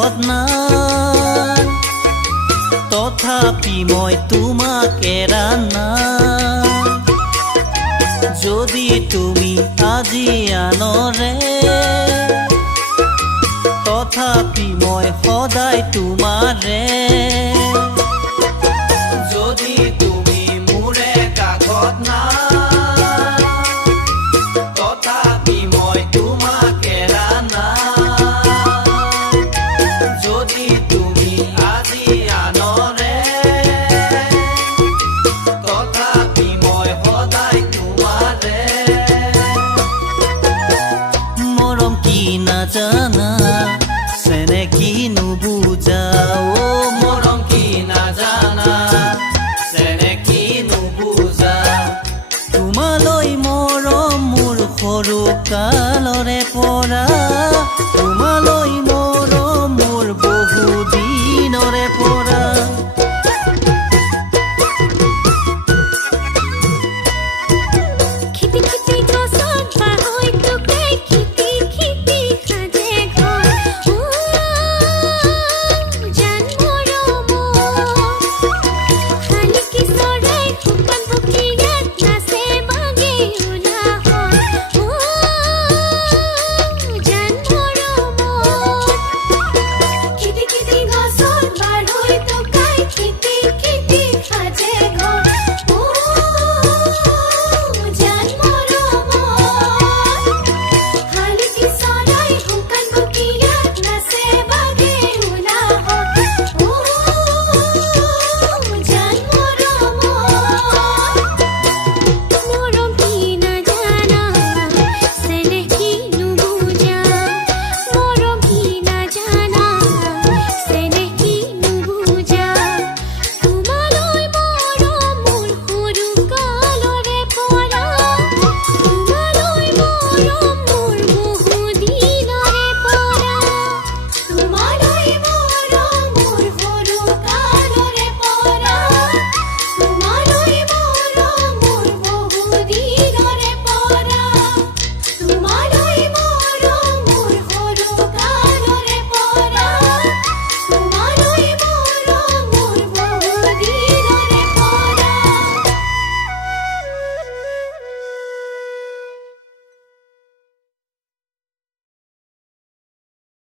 কাষত নাই তথাপি মই তোমাক এৰা নাই যদি তুমি আজি আনৰে তথাপি মই সদায় তোমাৰে যদি তুমি মোৰে কাষত নাই তথাপি মই তোমাক এৰা নাই যদি তুমি আজি আনৰে তথাপি মই সদায় তোমাৰে মৰম কি নাজানা চেনে কি নুবুজা ও মৰম কি নাজানা চেনে কি নুবুজা তোমালৈ মৰম মোৰ সৰু কালৰে পৰা